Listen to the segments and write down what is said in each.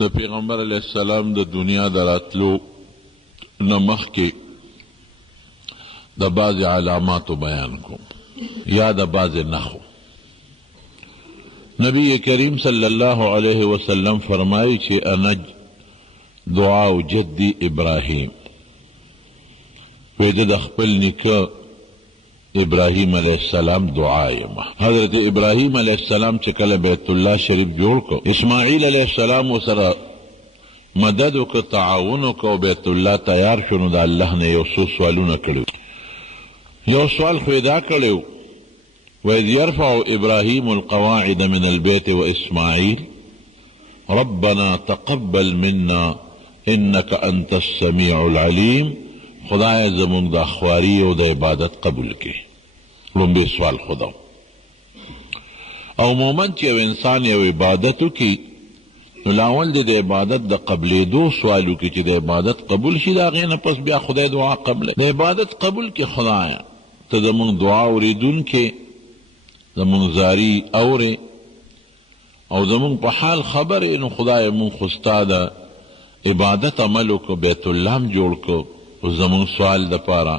د پیغمبر علیه السلام د دنیا د راتلو نه مخکې د بعضې علاماتو بیان کوم یا د بعضې نښو. نبی کریم صلی الله علیه وسلم فرمایي چې انا دعاء جدی ابراهیم، وی د خپل نیکه ابراهیم علیہ السلام دعا یم. حضرت ابراهیم علیہ السلام چې کله بیت الله شریف جوړ کو، اسماعیل علیہ السلام سره مدد وکړه، تعاون وکړه، بیت الله تیار شو. نو د الله نه یو څو سوالونه کړي. یو سوال خو یې دا کړی وإذ يرفع إبراهيم القواعد من البيت وإسماعيل ربنا تقبل منا إنك أنت السميع العليم. خدای زمونږ د خواري او د عبادت قبول کړي. لومبی سوال خدا. او مومن چې یو انسان یو عبادت وکړي نو لاول د عبادت د قبلېدو سوال وکړي چې د عبادت قبول شي، د هغې نه پس بیا خدای دعا قبله. د عبادت قبول کړي خدایه ته زمونږ دعا اورېدونکې، زمونږ زاری اورې او زمونږ په حال خبرې. نو خدای مونږ خو ستا د عبادت عمل وکړو، بیت الله هم جوړ کړو، زمونږ سوال دپاره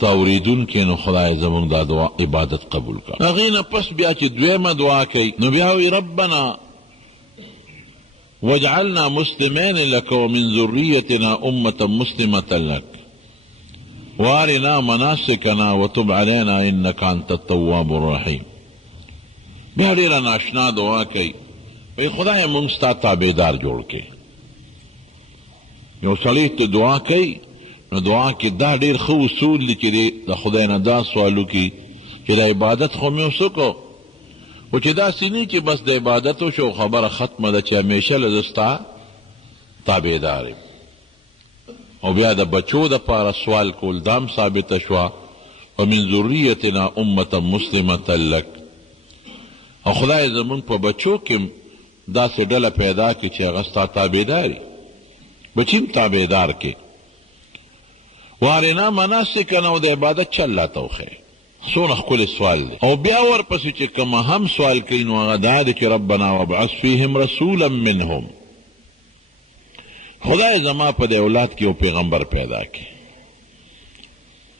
ته اورېدونکې. نو خدای زمونږ دا دعا عبادت قبول کړه. هغې نه پس بیا چې دویمه دعا کوي نو بیا وایي ربنا واجعلنا مسلمین لك ومن ذریتنا امة مسلمة لك وارنا مناسکنا وتب علینا انك انت التواب الرحیم. بیا ډېره ناشنا دعا کوي، وایي خدای مونږ ستا تابعدار جوړ کړي. یو سړی ته دعا کوي نو دعا کې دا ډېر ښه اصول دي چې د خدای نه دا سوال وکړي چې د عبادت خو مې اوس وکړو، خو چې داسې نه چې بس د عبادت وشو خبره ختمه ده، چې همیشه له زه ستا تابعدار یم. او بیا د بچو دپاره سوال کول دام ثابته شوه ومن ذریتنا امة مسلمة لک. او خدای زمونږ په بچو کې داسې ډله پیدا کړي چې هغه ستا تابعداري، بچیم تابعدار کې. وارنا مناسکنا او د عبادت چل راته وښیي. څومره ښکلی سوال دی. او بیا ورپسې چې کومه هم سوال کوي نو هغه دا دی چې ربنا وابعث فیهم رسولا منهم. خدای زما په د اولاد کې یو پیغمبر پیدا کړي.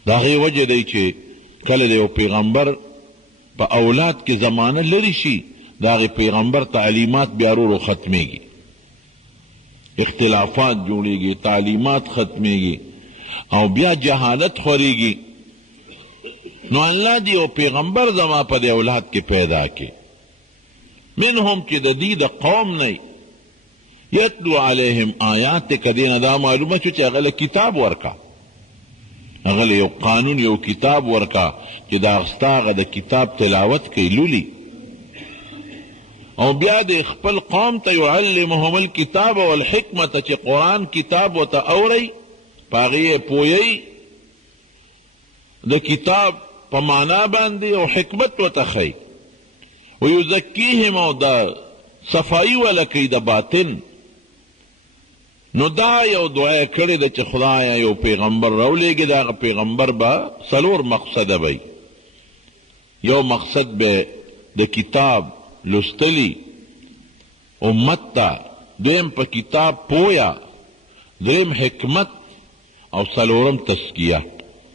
د هغې وجه دی چې کله د یو پیغمبر په اولاد کې زمانه لرې شي د هغې پیغمبر تعلیمات بیا ورو ختمیږي، اختلافات جوړیږي، تعلیمات ختمیږي او بیا جهالت خوریږي. نو الله دی یو پیغمبر زما په د اولاد کې پیدا کړي منهم چې د دې د قوم نه یتلو علیهم آیاتک. دینه دا معلومه شو چې هغه له کتاب ورکا، هغه له یو قانون یو کتاب ورکا چې دا ستا هغه د کتاب تلاوت کوي لولي. او بیا د خپل قوم ته یعلمهم الکتاب والحکمت چې قرآن کتاب ورته اورئ، په هغې یې پوهیئ، د کتاب په معنا باندې او حکمت ورته ښیئ. ویزکیهم او د صفایي وله کوي د باطن. نو دا یو دعا یې کړې ده چې خدایه یو پیغمبر راولېږي، د هغه پیغمبر به څلور مقصده به یو مقصد به د کتاب لستلی امت ته، دویم په کتاب پویا، دریم حکمت او څلورم تزکیه.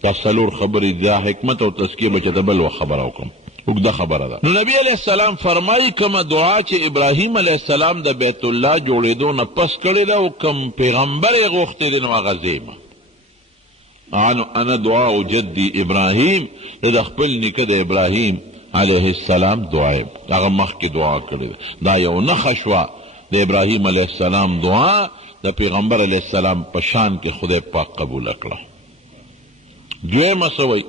دا څلور خبرې دا حکمت او تزکیه به چې د بل وخت خبره وکړم، اوږده خبره ده. نو نبی علیه السلام فرمایي کومه دعا چې ابراهیم علیه السلام د بیت الله جوړېدو نه پس کړې ده او کوم پیغمبر یې غوښتی دی نو هغه زیمه. انا دعاء جدی ابراهیم، د خپل نیکه د ابراهیم علیه السلام دعا هغه مخکې دعا کړې ده. دا یو نښه شوه د ابراهیم علیه السلام دعا د پیغمبر علیه السلام په شان کې خدای پاک قبوله کړه. دویمه څه وایي؟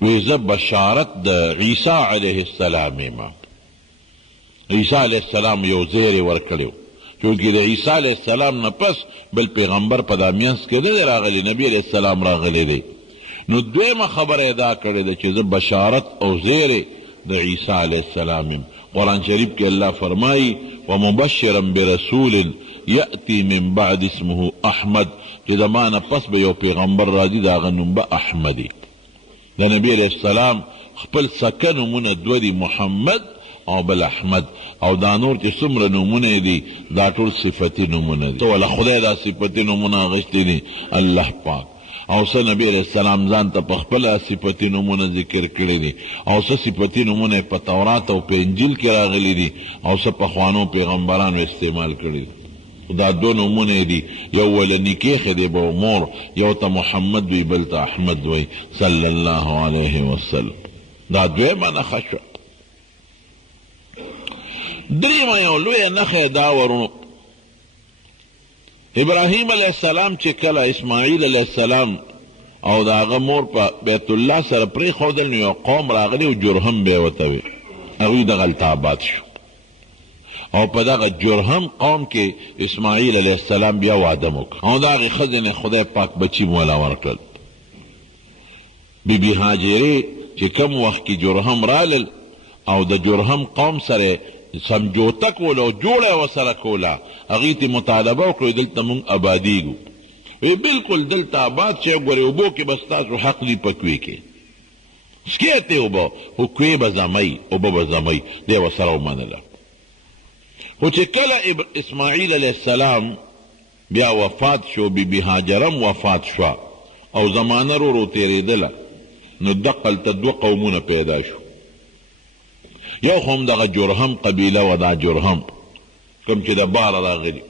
وی زه بشارت د عیسی علیه السلام یم. عیسی علیه السلام یو زیری ورکړی و، چونکې د عیسی علیه السلام نه پس بل پیغمبر په دا منځ کې نه دی راغلی، نبی علیه السلام راغلی دی. نو دویمه خبره یې دا کړې ده چې زه بشارت او زیری د عیسی علیه السلام یم. قرآن شریف کې الله فرمایي ومبشرا برسول یأتی من بعد اسمه احمد، چې د ما نه پس به یو پیغمبر راځي د هغه نوم به احمد وي. د نبی علیه السلام خپل سکه نومونه دوه دي، محمد او بل احمد او دا نور چې څومره نومونه دي دا ټول صفتي نومونه دي. ولا خدای دا صفتي نومونه اخیستي دي الله پاک. او څه نبی علیہ السلام ځان ته په خپله صفتي نومونه ذکر کړي دي او څه صفتي نومونه په تورات او په انجیل کې راغلي دي او څه پخوانو پیغمبرانو استعمال کړي دي. دا دو نومونه دي، یو ول نیکیخ دی به مور، یو ته محمد وی بل ته احمد وی صلی الله علیه وسلم. دا دویمه نښه شوه. دریمه یو لویه نښه دا ورونو، ابراهیم علیه السلام چې کله اسماعیل علیه السلام او د هغه مور په بیت الله سره پرېښودل نو یو قوم راغلی او جرهم به یې ورته وي، هغوی دغلته آباد شو. او په دغه جرهم قوم کې اسماعیل علیه السلام بیا واده وکړ او د هغې ښځې نه خدای پاک بچي مولا ورکړل. بی بی هاجرې چې کم وخت کې جرهم رالل او د جرهم قوم سره سمجوته کوله او جوړه یې ورسره کوله، هغوی ته مطالبه وکړو دلته مونږ ابادیږو. وی بالکل دلته آباد شئ، ګورې اوبو کې به ستاسو حق دي په کوې کې څکې ته اوبه، خو کوې به زمئ، اوبه به زمئ. دی ورسره ومنله. خو چې کله اسماعیل علیه السلام بیا وفات شو، بی بی هاجرم وفات شوه او زمانه رو تېرېدله، نو دقلته دوه قومونه پیدا شو. یو خو هم دغه جرهم قبیله و، دا جرهم کوم چې د باره راغلي،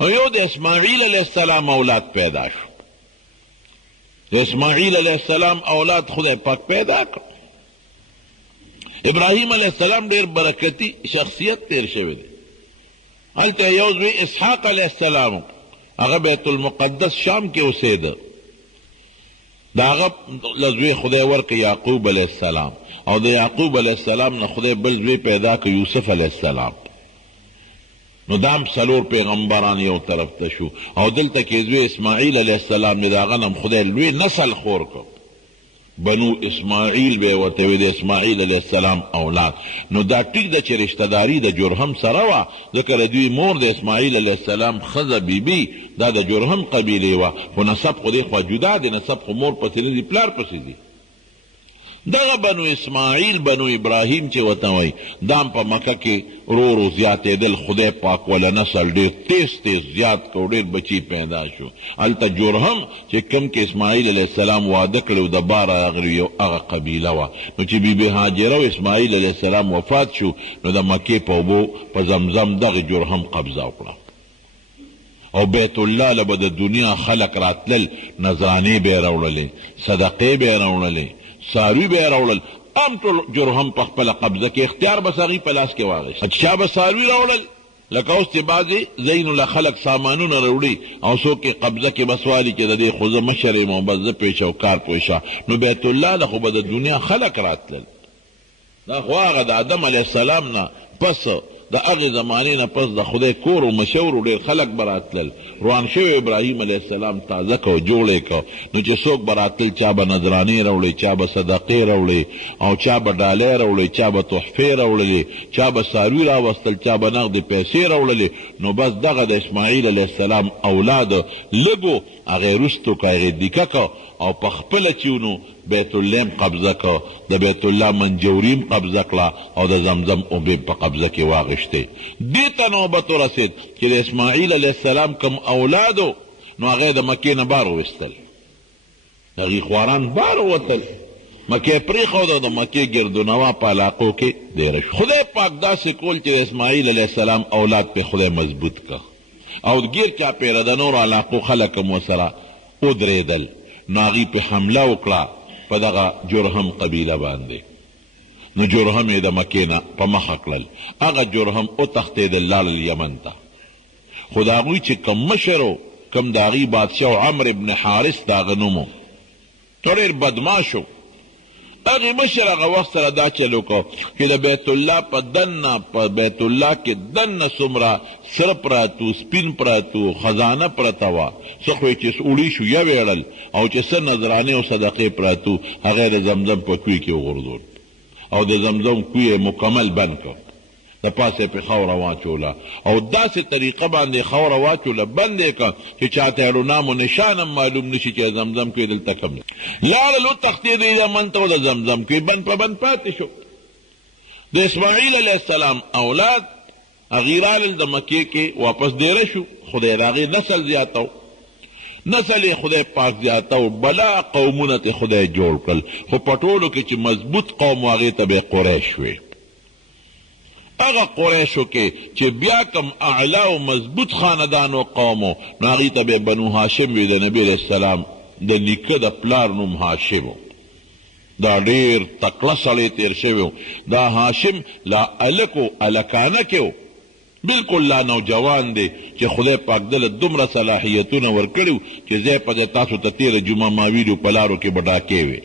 او یو د اسماعیل علیه السلام اولاد پیدا شو. د اسماعیل علیه السلام اولاد خدای پاک پیدا کړ. ابراهیم علیه السلام ډېر برکتي شخصیت تیر شوی دی. هلته یو زوی اسحاق علیه السلام، هغه بیت المقدس شام کې اوسېده. د هغه له زوی خدای ورکړ یعقوب علیه السلام، او د یعقوب علیه السلام نه خدای بل زوی پیدا کړ یوسف علیه السلام. نو دام څلور پیغمبران یو طرف ته شو، او دلته کې زوی اسماعیل علیه السلام دی، د هغه نه خدای لوی نسل خور کړ. بنو اسماعیل به ورته وي، د اسماعیل علیه السلام اولاد. نو دا ټیک ده چې رشته داري د جرهم سره وه، ځکه د دوی مور د اسماعیل علیه السلام ښځه بیبي دا د جرهم قبیلې وه، خو نسب خو دې خوا جدا دی، نسب خو مور پسې نه دي پلار پسې دي. دغه بنو اسماعیل بنو ابراهیم چې ورته وایي دام په مکه کې رو رو زیاتېدل، خدای پاک وله نسل ډېر تیز تیز زیات کړو، ډېر بچي پیدا شو. هلته جرهم چې کوم کې اسماعیل علیه السلام واده کړی و د باره راغلي یو هغه قبیله وه. نو چې بی بی هاجره او اسماعیل علیه السلام وفات شو، نو د مکې په اوبو په زمزم دغه جرهم قبضه وکړه. او بیت الله له به د دنیا خلق راتلل، نذرانې به یې راوړلې، صدقې به یې راوړلې، ساروی به یې راوړل. هم ټول جرهم په خپله قبضه کې، اختیار بس هغوی په لاس کې واخیست. چا به ساروي راوړل، لکه اوس چې بعضې ځایونو له خلک سامانونه راوړي او څوک یې قبضه کې بس والي چې د دې خو زه مشر یم او بس زه پیشه او کار پوه شه. نو بیت الله له خو به د دنیا خلق راتلل. دا خو هغه د آدم علیه السلام نه پس د هغې زمانې نه پس د خدای کور و مشور و ډېر خلک به راتلل. روان شوی ابراهیم علیه السلام تازه کو جوړ یې کو. نو چې څوک به راتلل، چا به نذرانې راوړې، چا به صدقې راوړې، او چا به ډالۍ راوړې، چا به تحفې راوړلې، چا به څاروي راوستل، چا به نغدې پیسې راوړلې. نو بس دغه د اسماعیل علیه السلام اولاد لږو هغې وروستو که هغې دیکه کو او په خپله چې نو بیت الله قبضه کو، د بیت الله منجوریم قبضه کړه او د زمزم اوبې په قبضه کې واغشتې. دې ته نوبت ورسېد چې د اسماعیل علیه السلام کم اولادو نو هغه د مکې نه بار وویستل، هغې خواران بار ووتل، مکې پرېښوده، د مکې ګردونوا په علاقو کې دیره شو. خدای پاک داسې کول چې اسماعیل علیه السلام اولاد پې خدای مضبوط که، او ګیر چاپېره د نورو علاقو خلک هم ورسره ودرېدل. نو هغې پې حمله وکړه په دغه جرهم قبیله باندې. نو جرهم یې د مکې نه په مخه کړل. هغه جرهم وتښتېدل، لاړل یمن ته. خو د هغوی چې کم مشر و، کم د هغې بادشاه و، عمر ابن حارث د هغه نوم و، ډېر بدماش و. هغې مشر هغه وخت سره دا چل وکړو چې د بیت الله په دننه، په بیت الله کې دننه څومره سره پراتو، سپین پراتو، خزانه پرته وه، څه خو یې چې اوړي شو یې ویړل، او چې څه نذرانې او صدقې پراتو هغه یې د زمزم په کوی کې وغورځول، او د زمزم کوی یې مکمل بند کړ. د پاسه پې خاوره واچوله، او داسې طریقه باندې خاوره واچوله، بند یې کړه چې چاته یې نام و نشان هم معلوم نشي چې زمزم کوی دلته کم دی. لاړل وتښتېدل یمن ته، او د زمزم کوی بند په بند پاتې شو. د اسماعیل علیه السلام اولاد هغې رالل د مکې کې واپس دیره شو. خدای د هغې نسل زیاتو، نسل یې خدای پاک زیاتو، بلا قومونه ته خدای جوړ کړل. خو په ټولو کې چې مضبوط قوم و هغې ته به یې قریش وی. هغه قریشو کې چې بیا کم اعلی و مضبوط خاندان و قومو نو هغې ته به بنو هاشم وی. د نبي علیه السلام د نیکه د پلار نوم هاشم و. دا ډېر تکړه سړی تیر شوی و. دا هاشم لا الک و الکانه کې و، بلکل لا نوجوان دی چې خدای پاک دله دومره صلاحیتونه ورکړي و چې ځای په ځای تاسو ته تېره جمعه ما ویلو په لارو کې به ډاکې وې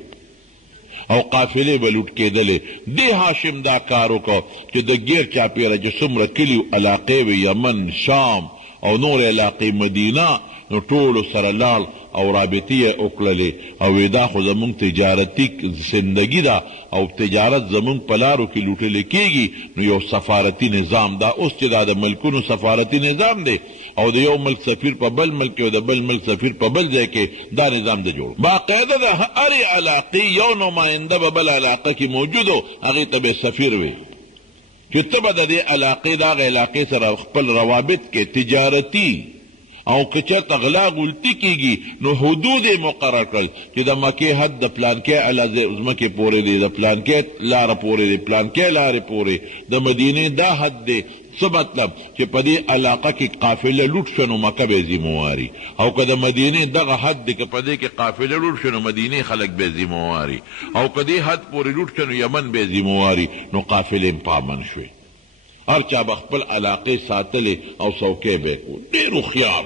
او قافلې به لوټ کېدلې. دې هاشم دا کار وکړو چې د ګیر چاپېره چې څومره کلي علاقې وې، یمن، شام او نور علاقې، مدینه، نو ټولو سره لاړ او رابطې یې وکړلې او وی دا خو زمونږ تجارتي زندگی ده او تجارت زمونږ په لارو کې لوټلې کېږي. نو یو سفارتي نظام دا اوس چې دا د ملکونو سفارتي نظام دی او د یو ملک سفیر په بل ملک او د بل ملک سفیر په بل ځای کې دا نظام دی جوړ. باقاعده د هرې علاقې یو نماینده به بل علاقه کې موجود و، هغې ته به سفیر وي چې ته به د دې علاقې د هغې علاقې سره خپل روابط کې تجارتي او که چېرته غلا غلطي کېږي نو حدود یې مقرر کړل چې د مکې حد د پلانکۍ ځمکې پورې دی، د پلانکۍ لاره پورې دی، پلانکۍ لارې پورې، د مدینې دا حد دی. څه مطلب چې په دې علاقه کې قافله لوټ شوه نو مکه به ذمواري، او که د مدینې دغه حد دی که په دې کې قافله لوټ شوه نو مدینې خلک به ذمواري، او که دې حد پورې لوټ شوه نو یمن به ذمواري، نو قافلې هم په امن شوې. هر چا به خپل علاقې ساتلې او څوکۍ به یې کول. ډېر هوښیار،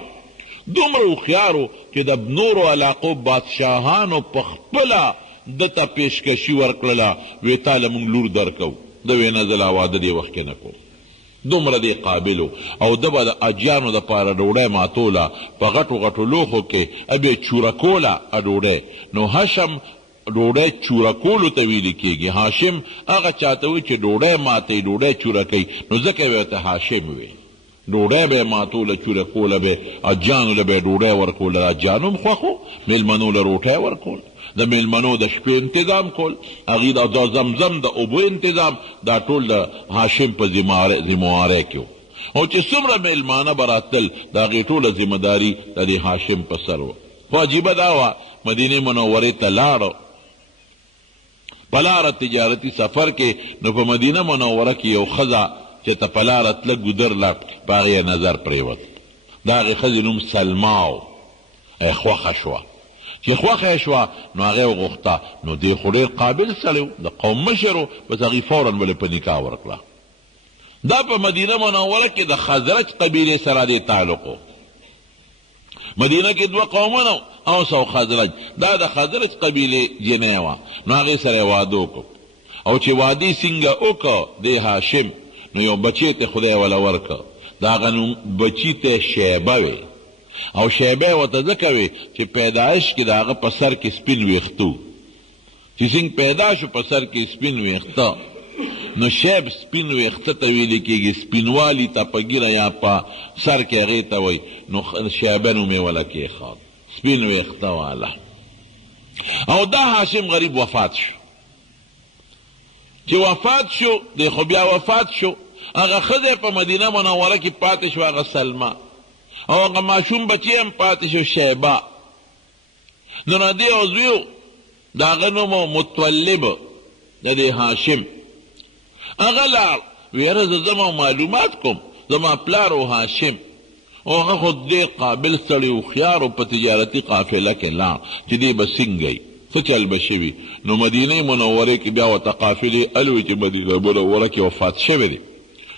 دومره هوښیار و چې د نورو علاقو بادشاهانو په خپله ده ته پیشکشي ورکړله، وی تاله مونږ لور درکو. ده وی نه زه لا واده دې وخت کې نه کوم. دومره دې قابل و. او ده به د اجیانو دپاره ډوډۍ ماتوله په غټو غټو لوښو کې، به یې چوره کوله ډوډۍ. نو هشم ډوډۍ چوره کولو ته ویلې کېږي. هاشم هغه چاته وي چې ډوډۍ ماتوي، ډوډۍ چوره کوي، نو ځکه به ورته هاشم وي. ډوډۍ به یې ماتوله، چوره کوله به، اجانو له به یې ډوډۍ ورکوله، اجانو هم خوښ و، میلمنو له روټۍ ورکول، د میلمنو د شپې انتظام کول، هغې د زمزم د اوبو انتظام، دا ټول د هاشم په ذموارۍ کې و. او چې څومره میلمانه به راتلل د هغې ټوله ذمهداري د دې هاشم په سر وه. خو عجیبه دا وه مدینې منورې ته لاړو په لاره تجارتي سفر کې، نو په مدینه منوره کې یو ښځه چې ته په لاره تله ګودر لاړ، په هغې یې نظر پرېوت. د هغې ښځې نوم سلما و. خوښه شوه. چې خوښه یې شوه نو هغې وغوښته، نو دې خو ډېر قابل سړی و، د قوم مشر و، بس هغې فوراً ولې په نکاح ورکړه. دا په مدینه منوره کې د خزرج قبیلې سره دې تعلق و. مدینه کې دوه قومونه اوس او خزرج. دا د خزرج قبیلې جنۍ وه، نو هغې سره یې واده وکړو. او چې وادي څنګه وکړه دې هاشم، نو یو بچی ته خدای وله ورکړه. د هغه نوم بچي ته شیبه وی. او شیبه یې ورته ځکه وی چې پیدایش کې د هغه په سر کې سپین ویښته و، چې څنګه پیدا شو په سر کې سپین ویښته، نو شیب سپین ویښته ته ویلې کېږي، سپینوالي ته په ږیره یا په سر کې هغې ته وایي، نو شیبه نوم یې وله کېښود، سپین ویښته واله. او دا هاشم غریب وفات شو. چې وفات شو دی، خو بیا وفات شو، هغه ښځه په مدینه منوره کې پاتې شو، هغه سلما، او هغه ماشوم بچی هم پاتې شو شیبه. نو نه دې او زوی و، د هغه نوم و مطلب د دې هاشم. هغه لاړ وی یاره زه ځم او معلومات کوم، زما پلار و هاشم، او هغه خو ډېر قابل سړی هوښیار و، په تجارتي قافله کې لاړ چې دې به څنګه یي، څه چل به شوي. نو مدینې منورې کې بیا ورته قافلې الوي چې مدینه منوره کې وفات شوی دی،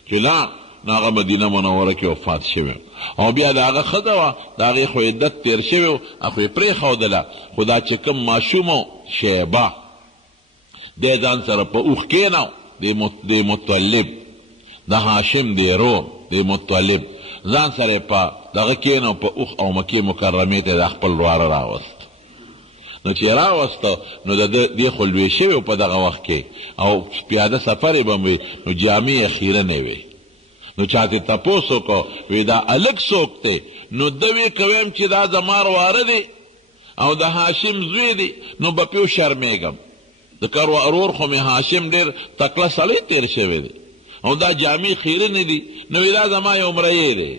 چې لاړ نو هغه مدینه منوره کې وفات شوی. او بیا د هغه ښځه وه، د هغې خو عدت تېر شوی و، خو یې پرېښودله. خو دا چې کوم ماشوم و شیبه، دی ځان سره په اوښ کېناو، د مطلب د هاشم د رور د مطلب ځان سره یې په دغه کېناو په اوښ، او مکې مکرمې ته د خپل واره راوست. نو چې راوسته نو د دې خو لوی شوی و په دغه وخت کې، او پیاده سفر یې به م وي، نو جامې یې خیرنې وې. نو چا ترې تپوس وکړو، وی دا هلک څوک دی؟ نو ده وی که ویم چې دا زما واره دی او د هاشم زوی دی، نو به پې شرمېږم. د کرو ارور خو مې هاشم ډېر تکړه سړی تېر شوی دی او دا جامې خیرې نه دي نو وی دا زما یو مریی دی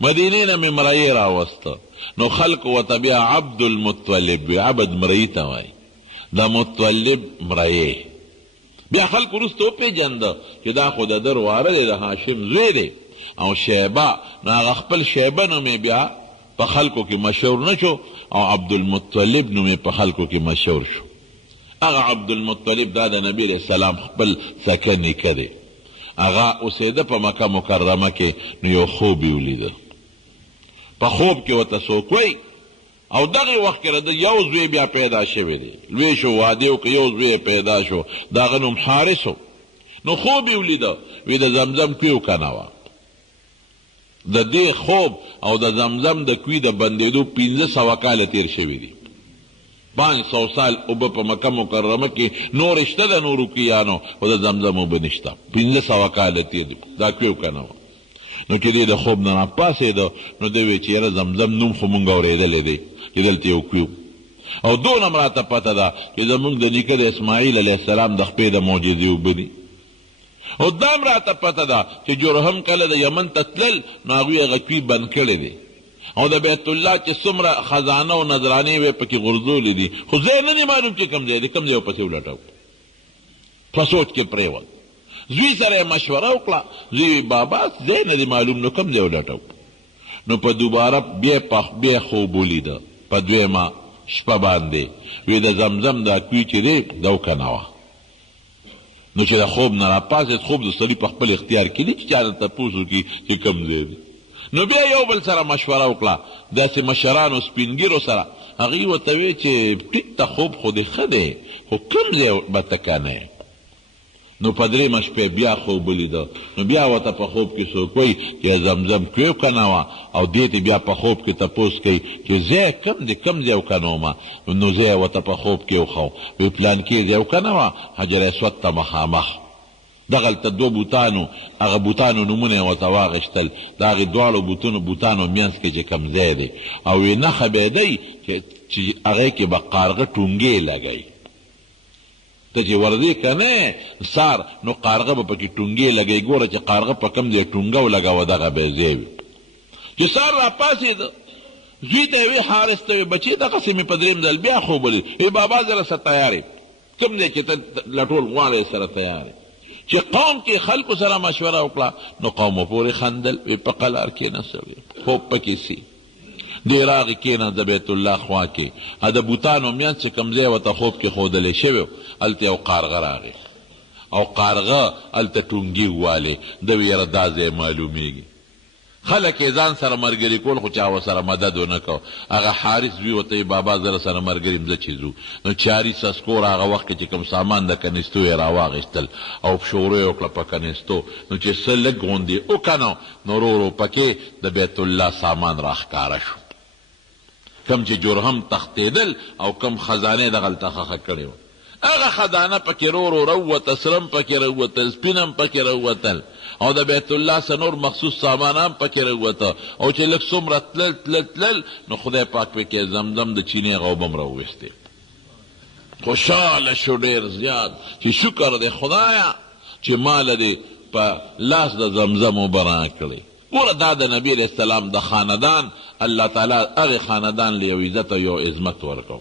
مدینې نه مې مریی راوسته نو خلق ورته بیا عبدالمطلب وي عبد مریی ته وایي د مطلب مریی بیا خلق وروسته وپېژنده چې دا خو د ده واره دی د هاشم زوی دی او شیبه نو هغه خپل شیبه نوم یې بیا په خلکو کې مشهور نه شو او عبدالمطلب نوم یې په خلکو کې مشهور شو هغه عبدالمطلب دا د نبی علیه السلام خپل سکه نیکه دی هغه اوسېده په مکه مکرمه کې نو یو خوب یې ولیده په خوب کې ورته څوک وایي او دغه وخت کې د یو زوی بیا پیدا شوی دی لوی شو واده وکړه یو زوی پیدا شو د هغه نوم حارث و نو خوب یې ولیده وی د زمزم کوی وکنوه د دې خوب او د زمزم د کوی د بندېدو 1500 کاله تیر شوي دي 500 سال اوبه په مکه مکرمه کې نور شته د نورو کویانو خو د زمزم اوبه نشته 1500 کاله تیر دي دا کوی وکنوه نو چې دی د خوب نه راپاڅېده نو دی وی چې یاره زمزم نوم خو مونږ اورېدلی دی چې دلته یو کوي او دونه م راته پته ده چې زمونږ د نیکه د اسماعیل علیه السلام د خپې د معجزې اوبه دي او دا م راته پته ده چې جرهم کله د یمن ته تلل نو هغوی هغه کوي بند کړی دی او د بیت الله چې څومره خزانه او نذرانې وې پکې غورځولې دي خو ځای نه دی معلوم چې کوم ځای دی کوم ځای پسې ولټو په سوچ کې پرېوت زوی سره یې مشوره وکړه زوی بابا ځای نه دی معلوم نو کوم ځای ولټو نو په دوباره بیا خوب ولیده په دویمه شپه باندې وی د زمزم دا کوی چې دی دا وکنوه نو چې د خوب نه راپاڅېد خوب د سړي په خپل اختیار کې دي چې چا ته تپوس وکړي چې کوم ځای دی نو بیا یو بل سره مشوره وکړه داسې مشرانو سپینګیرو سره هغوی ورته وی چې ټیک ته خوب خو دې ښه دی خو کوم ځای به ته کنی نو په درېیمه شپې بیا خوب ولیده نو بیا ورته په خوب کې څوک وایي چې زمزم کوی وکنوه او دې ته بیا په خوب کې تپوس کوي چې ځای کوم دی کوم ځای وکنومه نو ځای ورته په خوب کې وښو وی پلانکې ځای وکنوه حجر اسود ته مخامخ دغلته دوه بوتانو هغه بوتانو نومونه یې ورته واخیستل د هغې دواړو بوتانو منځ کې چې کوم ځای دی او وی نښه به یې دی چې هغې کې به قارغه ټونګې لګوي ته چې ورځې که نه سار نو قارغه به پکې ټونګې لګوي ګوره چې قارغه په کوم ځای ټونګه ولګوه دغه به یې ځای وي چې سار راپاڅېده زوی ته یې وی حارث ته وی بچې دغسې مې په درېیم ځل بیا خوب ولید وی بابا زه سره تیار یم کوم ځای چې ته لټول غواړې سره تیار یم چې قوم کې خلکو سره مشوره وکړه نو قومو پورې خندل وی په قلار کېناستل خوب پکې سي دی راغی کېناست د بیت الله خوا کې د بوتانو میانځ چې کوم ځای ورته خوب کې ښودلی شوی و هلته یو قارغه راغی او قارغه هلته ټونګي ووالې ده وی یاره دا ځای معلومیږي خلک یې ځان سره ملګري کول خو چا ورسره مدد ونه کو هغه حارث وي ورته یې بابا زه سره ملګري یم زه چې ځو نو چاري سسکور هغه وخت کې چې کوم سامان د کنیستو یې راواخیستل او شورو یې وکړه په کنیستو نو چې څه لږ غوندې وکنو نو ورو ورو پکې د بیت الله سامان راښکاره شو کم چې جرهم تختېدل او کم خزانې دغلته ښخه کړې وه هغه خزانه پکې ورو ورو راووته سرم پکې راووتل سپین هم پکې راووتل او د بیت الله څه نور مخصوص سامان هم پکې راووته او چې لږ څومره تلل نو خدای پاک پکې زمزم د چینې هغه اوبه م راوویستې خوشحاله شو ډېر زیات چې شکر دی خدایه چې ماله دې په لاس د زمزم اوبه راکړې ګوره دا د نبی علیه السلام د خاندان الله تعالی هغې خاندان له یو عزت او یو عظمت ورکو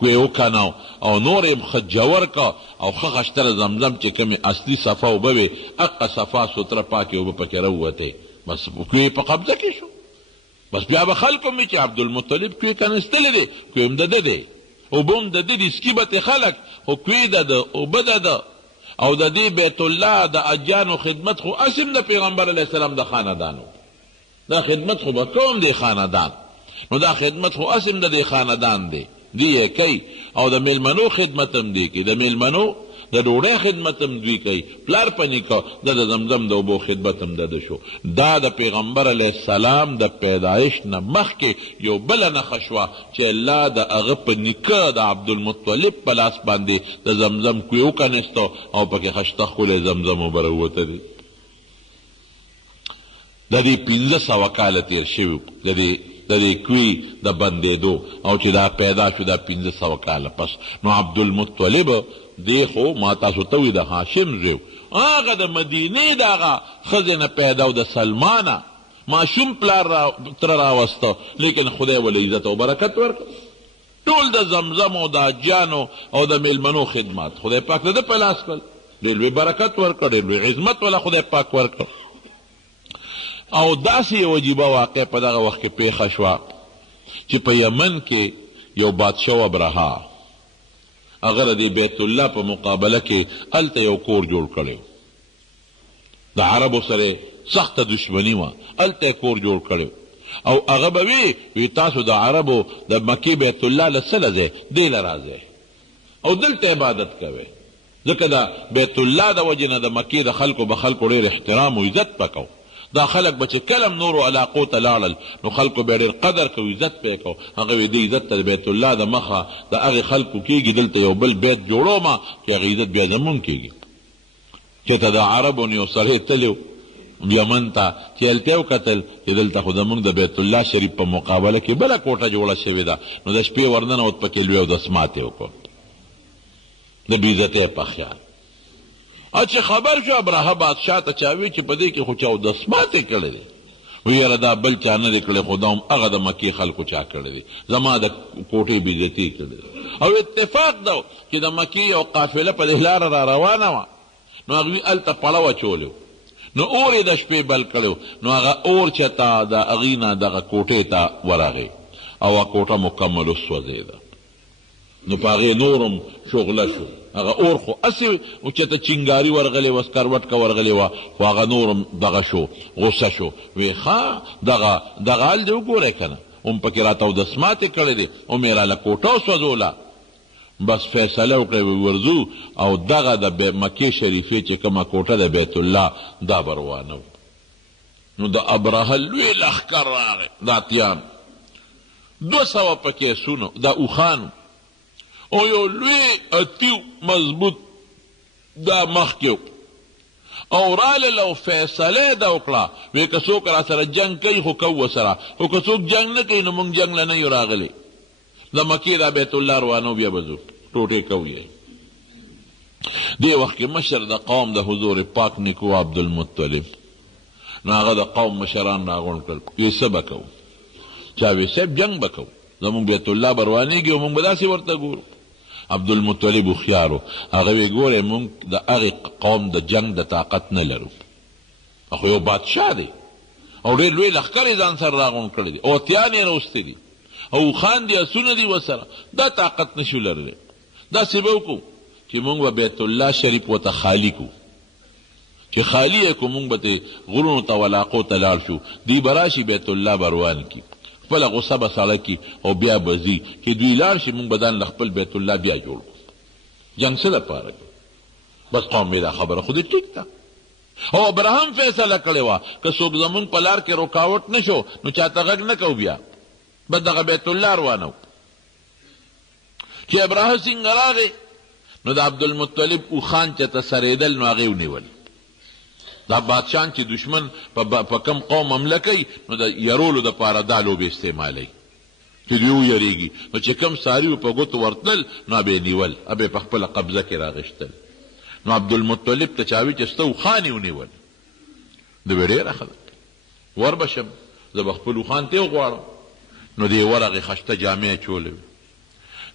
کوی وکنو او نور یې ښه جوړ که او ښه خشتره زمزم چې کومې اصلي صفا اوبه وې هغه صفا سوتره پاکې اوبه پکې راووتې بس کوی په قبضه کې شو بس بیا به خلکو مې چې عبدالمطلب کوی کنستلی دی کوی هم د ده دی اوبه هم د ده دي سکي به خلک خو کوی د ده اوبه د ده او د دې بیت الله د اجانو خدمت خو اسم د پیغمبر علیه السلام د خاندانو دا خدمت خو به کوم دی خاندان نو دا خدمت خو اسم د دې خاندان دی دی یې کوي او د میلمنو خدمت هم دی کوي د میلمنو د ډوډۍ خدمت هم دوی کوي پلار په نیکه د زمزم د اوبو خدمت هم د شو دا د پیغمبر علیه السلام د پیدایش نه مخکې یو بله نښه شوه چې الله د هغه په نیکه د عبدالمطلب په لاس باندې د زمزم کوی وکنیستو او پکې خشته ښکلی زمزم اوبه راووته دي د دې 1500 کاله تېر شوي د دې د دې کوي د بندېدو او چې دا پیدا شو دا 1500 کاله پس. نو عبدالمطلب دی خو ما تاسو ته وي د هاشم زوی هغه د مدینې د هغه ښځې نه پیدا و د سلمانه ماشوم پلار تره راوسته، لیکن خدای ولې عزت او برکت ورکړ. ټول د زمزم او د حاجیانو او د میلمنو خدمات خدای پاک د ده په لاس کړل، ډېر لوی برکت ورکړ، ډېر لوی عظمت والا خدای پاک ورکړ. او داسې یو عجیبه واقع په دغه وخت کې پیښه شوه چې په یمن کې یو بادشاه ابرهه هغه د بیت الله په مقابله کې هلته یو کور جوړ کړی، د عربو سره سخته دشمني وه، هلته یې کور جوړ کړی او هغه به وی تاسو د عربو د مکې بیت الله له څه له ځئ دې له راځئ او دلته عبادت کوئ، ځکه د بیت الله د وجې نه د مکې د خلکو به خلکو ډېر احترام او عزت پکو. دا خلک به چې کلم نورو علاقو ته لاړل نو خلکو به ډېر قدر کو عزت پې کو. هغه وی دې عزت ته د بیت الله د مخه د هغې خلکو کېږي، دلته یو بل بیت جوړومه چې هغې عزت بیا زمونږ کېږي. چې ته د عربو نه یو سړی تللی یمن ته چې هلته یې وکتل چې دلته خو زمونږ د بیت الله شریف په مقابله کې بله کوټه جوړه شوې ده، نو د شپې ورننوت پکې لوی اودس یې وکړ د بېعزتۍ په خیال. او چې خبر شو ابرهه بادشاه ته چا وی چې په دې کې خو چا اودس ماتې کړی دی، وی یاره دا بل چا نه دی کړی، خو دا هم هغه د مکې خلکو چا کړی دی، زما د کوټې بېعزتي کړی دی. او اتفاق ده چې د مکې یو قافله په دې لاره را روانه وه، نو هغوی هلته پړه اچولی نو اور یې د شپې بل کړی، نو هغه اور چېرته د هغې نه دغه کوټې ته ورغی او هغه کوټه مکمل وسوځېده. نو په هغې نورم شغله شو، هغه اور خو هسې چېرته چنګاري ورغلې وه، سکروټکه ورغلې وه، خو هغه نورم دغه شو، غصه شو، وی ښه دغه حال دې وګورئ که نه، هم پکې راته اودس ماتې کړی دی، هم یې راله کوټه وسوځوله. بس فیصله وکړی ورځو او دغه د مکې شریفې چې کومه کوټه د بیت الله دا به روانه و. نو د ابرهه لوی لښکر راغی، دا اتیان 200 پکې سونو دا اوښانو او یو لوی اتیو مضبوط دا مخکې او رالل او فیصله یې دا وکړه وی که څوک را سره جنګ کوي خو کو ورسره، خو که څوک جنګ نه کوي نو موږ جنګ له نه یو راغلی، د مکې دا بیت الله روانو بیا به ځو ټوټې کوو. دې وخت کې مشر د قوم د حضور پاک نیکو عبدالمطلب، نو هغه د قوم مشران راغونډ کړل، وی څه به کوو؟ چا وی صاحب جنګ به کوو، زمونږ بیت الله به روانېږي او موږ به داسې ورته ګورو. عبدالمطلب هوښیار و، هغه وی ګورئ موږ د هغې قوم د جنګ د طاقت نه لرو، خو یو بادشاه دی او ډېر لوی لښکر یې ځان سره راغونډ کړی دی او اتیان یې راوستي دي او خان دي اسونه دي ورسره، دا طاقت نشو لرلی. داسې به وکړو چې موږ به بیت الله شریف ورته خالي کړو، چې خالي یې کړو موږ به غرونو ته ولاقو ته لاړ شو، دوی به راشي بیت الله به روان کړي، خپله غصه به سړه کړي او بیا به ځي چې دوی لاړ شي موږ به ځان له خپل بیت الله بیا جوړ کړو. جنګ څه دپاره کوي؟ بس قوم یې دا خبره خو دې ټیک ده. او ابراهیم فیصله کړې وه که څوک زمونږ په لار کې رکاوټ نه شو نو چاته غږ نه کوو، بیا به دغه بیت الله روانو. چې ابراهیم څنګه راغی نو د عبدالمطلب اوښان چې ته سرېدل نو هغې ونیول. دا بادشاهان چې دشمن په کم قوم حمله کوي نو د یرولو دپاره دا لوبې استعمالوي چې دوی ویرېږي، نو چې کم څاري په ګوتو ورتلل نو به یې نیول، به یې په خپله قبضه کې راغېشتل. نو عبدالمطلب ته چا وي چې سته اوښان یې ونیول، د وی ډېره ښه ده ور به شم زه به خپل اوښان ته یې وغواړم. نو دې ورغې خشته جامې اچولې وې.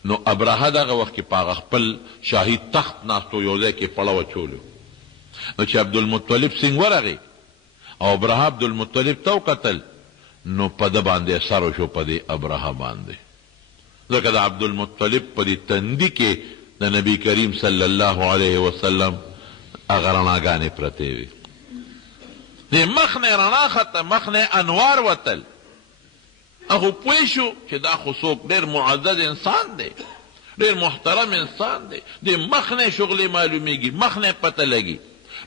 نو ابرهه دغه وخت کې په هغه خپل شاهي تخت ناستو یو ځای کې پړه اچولې. نو چې عبدالمطلب سنګ ورغی او ابرهه عبدالمطلب ته وکتل نو په ده باندې اثر وشو، په دې ابرهه باندې، ځکه د عبدالمطلب په دې تندي کې د نبی کریم صلی الله علیه وسلم هغه رڼاګانې پرتې وې، دې مخ نه رڼا خته، مخ نه انوار وتل. هغه پوه شو چې دا خو څوک ډېر معزز انسان دی، ډېر محترم انسان دی، د مخ نه شغلې معلومیږي، مخ نه پته لګي.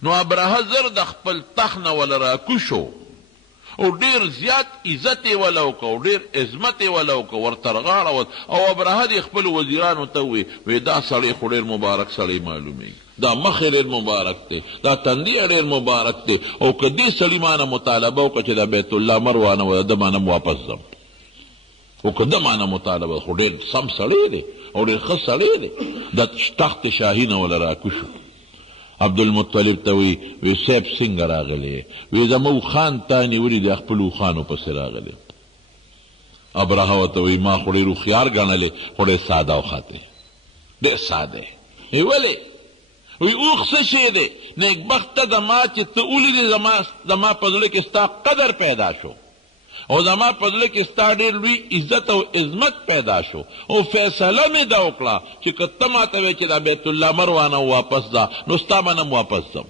نو ابرهه زر د خپل تخت نه وله راکوشو او ډېر زیات عزت یې وله وکړه او ډېر عظمت یې وله وکړه، ورته رغاړه وت. او ابرهه دې خپلو وزیرانو ته ووی دا سړی خو ډېر مبارک سړی معلومیږي، دا مخ یې ډېر مبارک دی، دا تندی یې ډېر مبارک دی، او که دې سړي مانه مطالبه وکړه چې دا بیت الله مه روانوه، ده مانه واپس ځم. او که د معنی مطالبه خو ډېر سم سړی دی او ډېر ښه سړی دی د تخت شاهي نه وله راکوشو عبدالمطلب ته وی صیب څنګه راغلی وی زما اوښان تا نیولي دی خپلو اوښانو پسې راغلی ابرهه ورته وی ما خو ډېر هوښیار ګڼلې خو ډېر ساده اوښه دی ډېر ساده وی ولې وی اوښ څه شی دی نیکبخته د ما چې ته ولیدې زما په زړه کې ستا قدر پیدا شو او زما په زړه کې ستا ډېر لوی عزت او عظمت پیدا شو او فیصله مې دا وکړه چې که ته ماته وایې چې دا بیت الله مروانه واپس ځه نو ستا به نه واپس ځم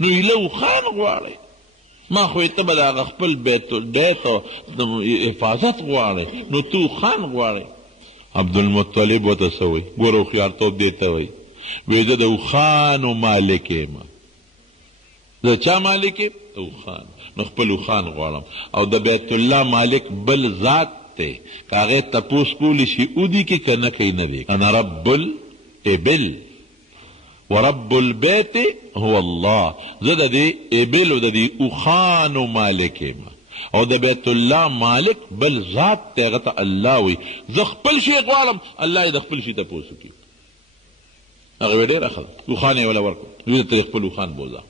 نو ایله اوښان غواړئ ما خو ته به د هغه خپل بیت حفاظت غواړئ نو ته اوښان غواړئ عبدالمطلب ورته څه وایي ګوره هوښیارتوب دې ته وایي وایي زه د اوښانو مالک یم د چا مالک یم د اوښان نو خپل اوښان غواړم او د بیت الله مالک بل ذات دی که هغې تپوس کولی شي ودي کې که نه کوي نه دی انا رب الابل ورب البیت هو الله زه د دې ابل او د دې اوښانو مالک یم او د بیت الله مالک بل ذات دی هغه ته الله وایي زه خپل شی غواړم الله یې د خپل شي تپوس وکړي هغه وی ډېره ښه ده اوښان یې وله ورکړو ویې ته خپل اوښان بوځه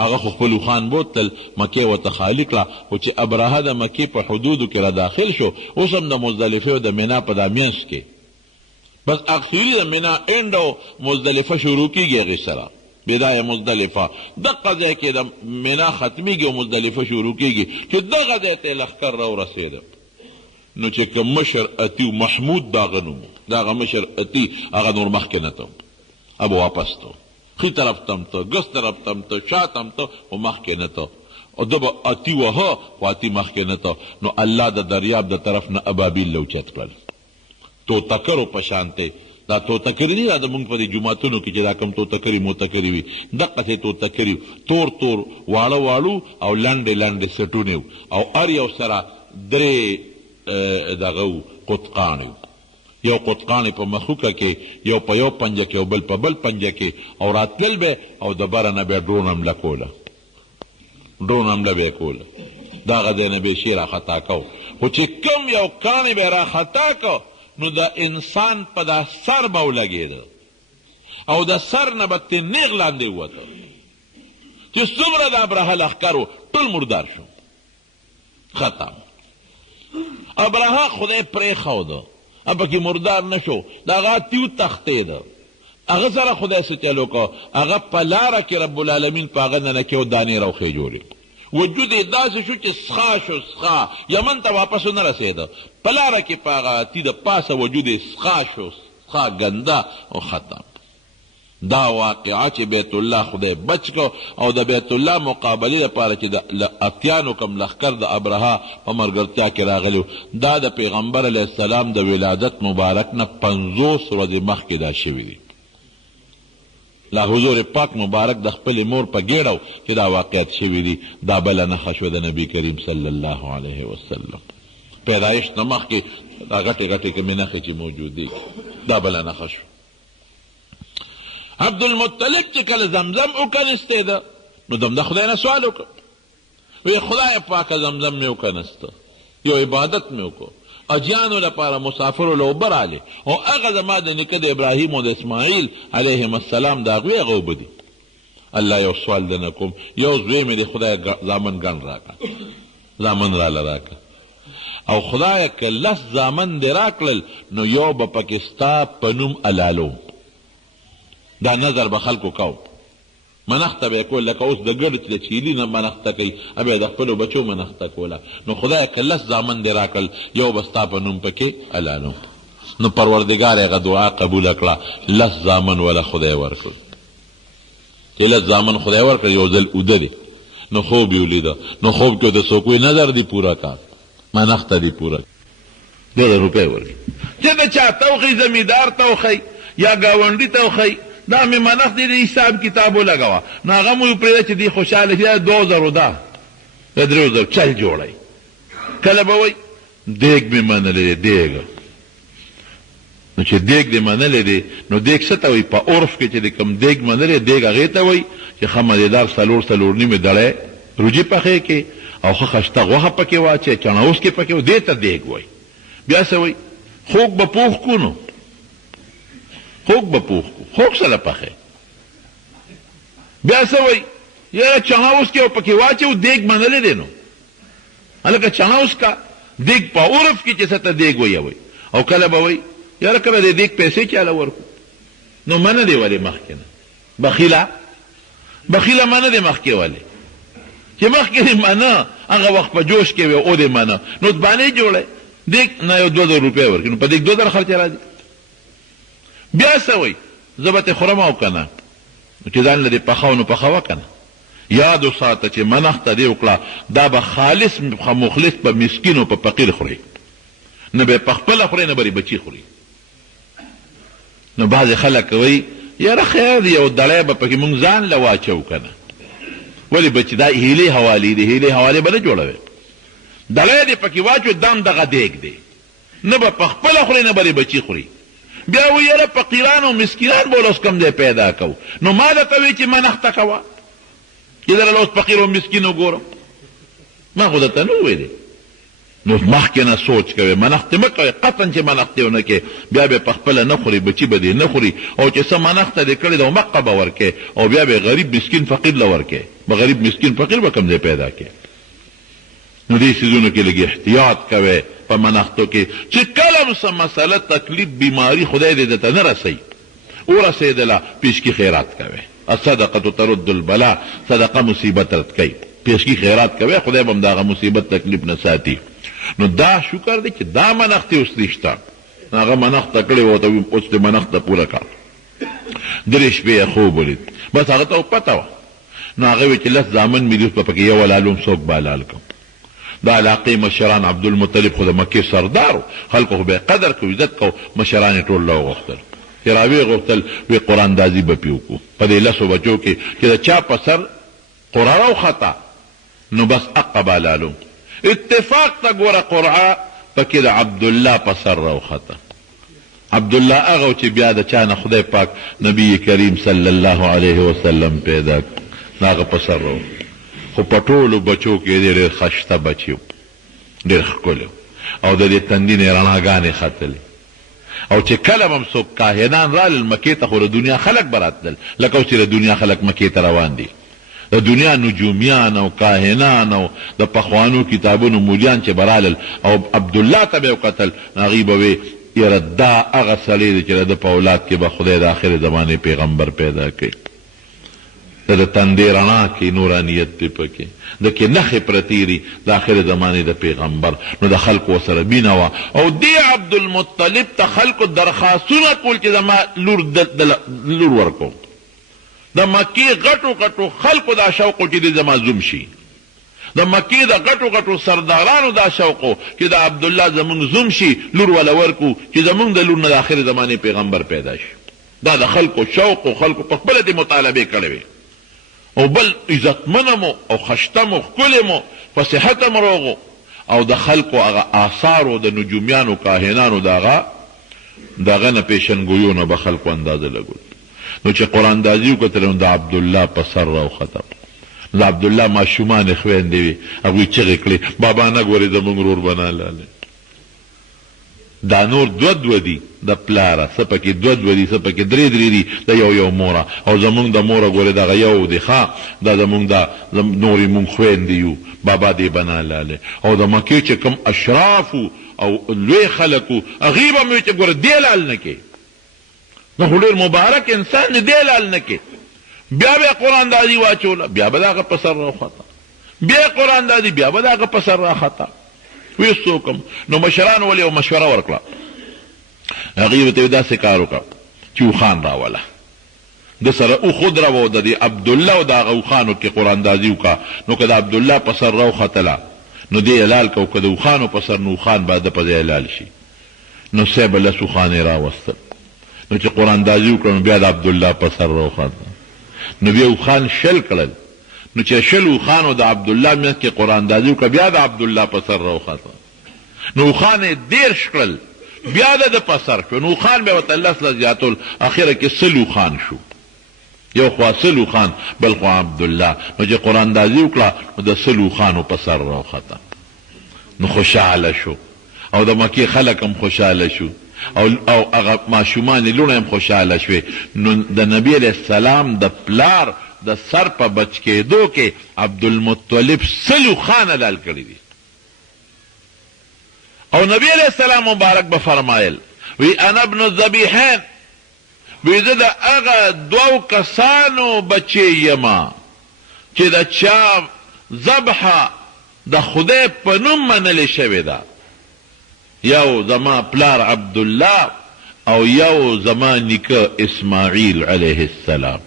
هغه خو خپل اوښان بوتل مکې ورته خالي کړه خو چې ابرهه د مکې په حدودو کې را داخل شو اوس هم د مزدلفې او د مینا په دا مینځ کې بس اکثري د مینا اینډ او مزدلفه شروع کېږي هغې سره بدایه مزدلفه دقه ځای کې د مینا ختمیږي او مزدلفه شروع کېږي چې دغه ځای ته یې لښکر راورسېده نو چې که مشر اتی و محمود د هغه نوم د هغه مشر اتی هغه نور مخکې نه ته اب واپس ته خی طرف تم ته ګس طرف تم ته شا تم ته خو مخکې نه ته او ده به اتی وهه خو اتی مخکې نه ته نو الله د دریاب د طرف نه ابابیل لوچت کړل توتکرو په شانتې دا توتکري دي دا د مونږ په دې جوماتونو کې چې دا کوم توتکري موتکري وي دقسې توتکري تور تور واړه واړو او لنډې لنډې سټونې او هر یو سره درې دغه قطقانې یو قطقانې په مخوکه کې یو په یو پنجه کې او بل په بل پنجه کې او راتلل به او د بره نه بیا ډرون حمله کوله ډرون حمله به یې کوله دغه ځای نه به یې شي راخطا کو خو چې کوم یو کاڼی به یې راخطا کو نو د انسان په دا سر به ولګېده او د سر نه به ترې نیغ لاندې ووته چې څومره د ابرهه لښکر و ټول مردار شو ختم ابرهه خدای پرېښوده پکې مردار نه شو د هغه تیو تختېده هغه سره خدای څه چل وکړه هغه په لاره کې رب العالمین په هغه ننکې او دانې روخې جوړې وجود یې داسې شو چې سخا شو سخا یمن ته واپس نه رسېده په لاره کې په هغه تی د پاسه وجود یې سخا شو سخا ګنده او ختم دا واقعه چې بیت الله خدای بچ کو او د بیت الله مقابلې لپاره چې د اتیانو کم لښکر د ابرهه په ملګرتیا کې راغلی دا د پیغمبر علیه السلام د ولادت مبارک نه 50 ورځې مخکې دا شوي دي لا حضور پاک مبارک د خپلې مور په ګېډه چې دا واقعیت شوي دي دا بله نښه شوه د نبي کریم صلی الله علیه وسلم پیدایش نه مخکې دا غټې غټې کومې نښې چې موجود دي دا بله نښه شوه عبدالمطلب چې کله زمزم وکنستېده نو دم د خدای نه سوال وکړ وی خدای پاکه زمزم مې وکنسته یو عبادت مې وکړو اجیانو لپاره مسافرو له اوبه رالې او هغه زما د نیکه د ابراهیم او د اسماعیل علیهم السلام د هغوی هغه اوبه دي الله یو سوال درنه کوم یو زوی مې د خدای زامن ګڼ راکړه زامن راله راکړه او خدایه که 10 زامن دې راکړل نو یو به پکې ستا په نوم الالو دا نظر به خلکو کو منښته به یې کول لکه اوس د ګډ چې د چیلي نه منښته کوي بیا د خپلو بچو منښته کوله نو خدای که 10 زامن دې راکړل یو به ستا په نوم پکې الانو نو پروردګار هغه دعا قبوله کړه 10 زامن وله خدای ورکړل چې 10 زامن خدای ورکړل یو ځل اوده دی نو خوب یې ولیده نو خوب کې د څوک وی نظر دی پوره کا منښته دی پوره 2 روپۍ ورکړي چې د چا توخی زمیندار توخی یا ګاونډي توخی دا مې منښت دی د حساب کتاب ولګوه نو هغه مو پرېږده چې دی خوشحاله شي 2000 ده د 3000 چل جوړی کله به وایي دیګ مې منلی دی دیګ نو چې دیګ دې منلی دی نو دیګ څه ته وایي په عرف کې چې د کوم دیګ منلی دیګ هغې ته وایي چې ښه مزېدار 4 نیمې دړی روجي پخې کې او ښه خشته غوښه پکې واچې چڼهوس کې پکې دې ته دیګ وایي بیا څه وایي خوږ به پوخ کو نو خوږ به پوخ کو خوږ سره پخې بیا څه وایي یاره چڼه اوس کې او پکې واچو دیګ منلی دی نو هلکه چڼه اوس کا دیګ په عرف کې چې څه ته دیګ وایي وایي او کله به وایي یاره کله د دیګ پیسې چاله ورکو نو منه دی ولې مخکې نه بخیله منه دی مخکې ولې چې مخکې دی منه هغه وخت په جوش کې وي او دی منه نو بانې جوړی دیګ نه یو 2000 روپۍ ورکړي نو په دیګ 2000 خرچه راځي بیا څه وایي زه به تې خورم او که نه چې ځان له دې پخو نو پخوه که نه یاد وساته چې منښته دې وکړه دا به خالص مخلص په مسکین او په فقیر خوري نه به یې پخپله خوري نه به یې بچي خوري نو بعضې خلک وایي یاره خیر دی یو دړی به پکې مونږ ځان له واچو که نه ولې بچي دا هیلې حوالې دي هیلې حوالې به نه جوړوي دړی دې پکې واچو دم دغه دیګ دی نه به پخپله خوري نه به یې بچي خوري بیا وایي یاره فقیران او مسکینان به اوس کوم دی پیدا کوو نو ما درته وایي چې منښته کوه چې دله اوس فقیر او مسکین وګورم ما خو درته نه وویلې نو مخکې نه سوچ کوې منښتې مه کوې قطعا چې منښتې ونه کې بیا به یې پخپله نه خوري بچي به دې نه خوري او چې څه منښته دې کړې ده مقه به ورکې او بیا به غریب مسکین فقیر له ورکې به غریب مسکین فقیر به کوم ځای پیدا کې نو دې څیزونو کې لږ احتیاط کوې په منښتو کې چې کله هم څه مسله تکلیف بیماري خدای دې درته نه رسوي ورسېدله پیشکي خیرات کوې الصدقه ترد البلا صدقه مصیبت رد کوي پیشکي خیرات کوي خدای به هم د هغه مصیبت تکلیف نه ساتي نو دا شکر دی چې دا منښتې اوس نشته هغه منښته کړې وه ته اوس دې منښته پوره کړه 3 شپې یې خوب ولید بس هغه ته پته وه نو هغه وایي چې 10 زامن مې دي په پکې یو حلالوم څوک به حلال کړم د علاقې مشران عبدالمطلب خو د مکې سردار و خلکو خو به یې قدر کو عزت کو مشران یې ټول له وغوښتل چې راویې غوښتل وی قرآن دازي به پې وکړو په دې 10 بچو کې چې د چا په سر قرعه راوخته نو بس اقه به حلالوم اتفاق ته ګوره قرعه پکې د عبدالله په سر راوخته عبدالله هغه چې بیا د چا نه خدای پاک نبی کریم صلی الله علیه وسلم پیدا کړ هغه په سر راو خو په ټولو بچو کې ډېر خشته بچي ډېر ښکلی او د دې تندي نه رڼاګانې ختلې او چې کله به هم څوک کاهنان رالل مکې ته خو د دنیا خلک به راتلل لکه اوس چې د دنیا خلک مکې ته روان دي د دنیا نجومیان او کاهنان او د پخوانو کتابونو مولیان چې به رالل او عبدالله ته به یې وکتل هغوی به وی یاره دا هغه سړی دی چې د ده په اولاد کې به خدای د آخر زمانې پیغمبر پیدا کوي د تندې رڼا کې نورانیت دی پکې د کې نښې پرتې دي د آخر زمانې د پیغمبر نو د خلکو ورسره مینه وه او دې عبدالمطلب ته خلکو درخواستونه کول چې زما لور ورکوم د مکې غټو غټو خلکو دا شوق و چې دې زما زوم شي د مکې د غټو غټو سردارانو دا شوق و چې د عبدالله زمونږ زوم شي لور وله ورکو چې زمونږ د لور نه د آخر زمانې پیغمبر پیدا شي دا د خلکو شوق و خلکو په خپله دې مطالبې کړې وې او بل عزتمنم او خشتم او ښکلم په صحتم روغ او د خلکو هغه آثارو د نجومیانو کاهنانو دغه نه پیشنګویو نه به خلکو اندازه لګول نو چې قرآن دازي وکتل نو د عبدالله په سر راوخته د عبدالله ماشومان یې خویندې وې هغوی چغې کړې بابا نه ګورې زمونږ ورور به نه حلالوي دا نور دو دي د پلاره څه پکې دو دي څه پکې 3 دي د یو موره او زمونږ د موره ګورې دغه یو دی ښه دا زمونږ د نورې مونږ خویندې یو بابا دې به نه حلالوي او د مکې چې کوم اشرافو او لوی خلکو هغوی به مې وایي چې ګوره دې حلال نه کې دا خو ډېر مبارک انسان دی دې حلال نه کې بیا به یې قرآن دازي واچوله بیا به د هغه په سر راخته بیا یې قرآن دازي بیا به د هغه په سر راخته وی څوکم نو مشران ولې یو مشوره ورکړه هغوی ورته داسې کار وکړه چې اوښان راوله د سره اوښ ودروه د دې عبدالله او د هغه اوښانو کې قرآن دازي وکړه نو که د عبدالله په سر راوختله نو دې حلال کو که د اوښانو په سر نو اوښان به د په ځای حلال شي نو سی به 10 اوښان یې راوستل نو چې قرآن دازي وکړه نو بیا د عبدالله په سر راوخته نو بیا اوښان 20 کړل نو چې 20 اوښانو د عبدالله منځ کې قرآن دازي وکړه بیا د عبدالله په سر راوخته نو اوښان یې 10 کړل بیا د په سر شو نو اوښان بیا ورته 10 زیاتول اخره کې 100 اوښان شو یو خوا 100 اوښان بل خوا عبدالله نو چې قرآن دازي وکړه نو د 100 اوښانو په سر راوخته نو خوشحاله شو او د مکې خلک هم خوشحاله شو او هغه ماشومانې لوڼې هم خوشحاله شوې. نو د نبي علیه السلام د پلار د سر په بچ کېدو کې عبدالمطلب 100 خانه لال کړي دي. او نبی علیه السلام مبارک به فرمایل وی انا ابن الذبیحین، وی زه د هغه 2 کسانو بچی یما چې د چا ذبحه د خدای په نوم منلې شوې ده، یو زما پلار عبدالله او یو زما نیکه اسماعیل علیه السلام.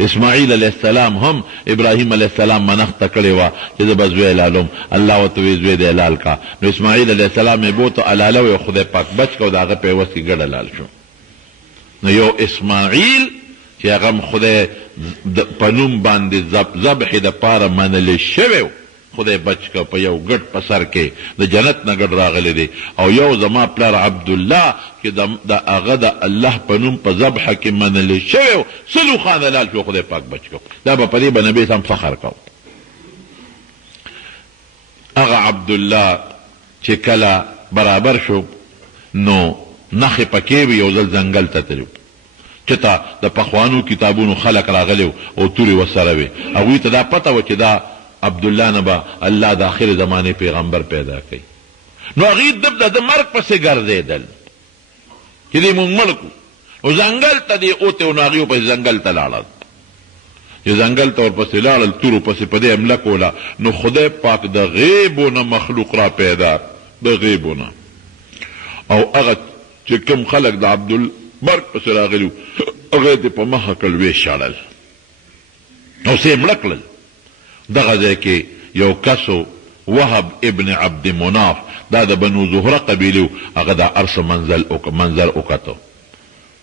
اسماعیل علیه السلام هم ابراهیم علیه السلام منښته کړې وه چې زه به زوی لالم، الله ورته وی زوی دی لال کا. نو اسماعیل علیه السلام یې بوته الاله و خدای پاک بچ کو، د هغه په عوض کې ګډه لال شو. نو یو اسماعیل چې هغه خدای په نوم باندې ذبحې دپاره منلې شوی، خدای بچ که په یو ګډ په سر کې د جنت نه ګډ راغلی دی. او یو زما پلار عبدالله چې د هغه د الله په نوم په ذبحه کې منلی شوی 100 خانه لال شو، خدای پاک بچ کو. دا به په دې به نبي سم فخر کو. هغه عبدالله چې کله برابر شو نو نخې پکې وي، یو ځل ځنګل ته تلو چې ته د پخوانو کتابونو خلک راغلی او تورې ورسره وې. هغوی ته دا پته وه چې دا عبدالله نه به الله د آخر زمانې پیغمبر پیدا کوي. نو هغوی د مرګ پسې ګرځېدل چې دې مونږ مړ کړو، او ځنګل ته دې اوتې و، نو هغوی پسې ځنګل ته لاړل. چې ځنګل ته ورپسې لاړل، تورو پسې په دې حمله کوله، نو خدای پاک د غیبو نه مخلوق را پیدا، د غیبو نه. او هغه چې کوم خلک د عبدالمرګ پسې راغلي وو هغه یې په مخه کړل، ویې شړل او سې مړه کړل. دغه ځای کې یو کسو وهب ابن عبد مناف، دا د بنو زهره قبیله، هغه دا ارس منظر وکتو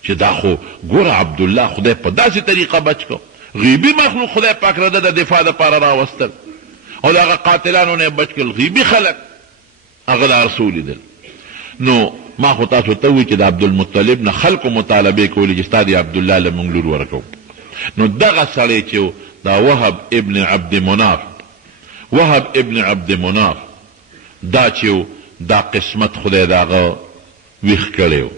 چې دا خو ګوره عبدالله خدای په داسې طریقه بچ کو، غیبی مخلوق خدای پاک را د دفاع دپاره راوستل، او د هغه قاتلانو نه بچ کړل، غیبی خلک هغه دا ارس ولیدل. نو ما خو تاسو ته وی چې د عبدالمطلب نه خلکو مطالبې کولې چې ستا د عبدالله له موږ لور ورکو. نو دغه سړی چې دا وهب ابن عبد مناف، وهب ابن عبد مناف دا چې دا قسمت خدای د هغه ویښ کړی و.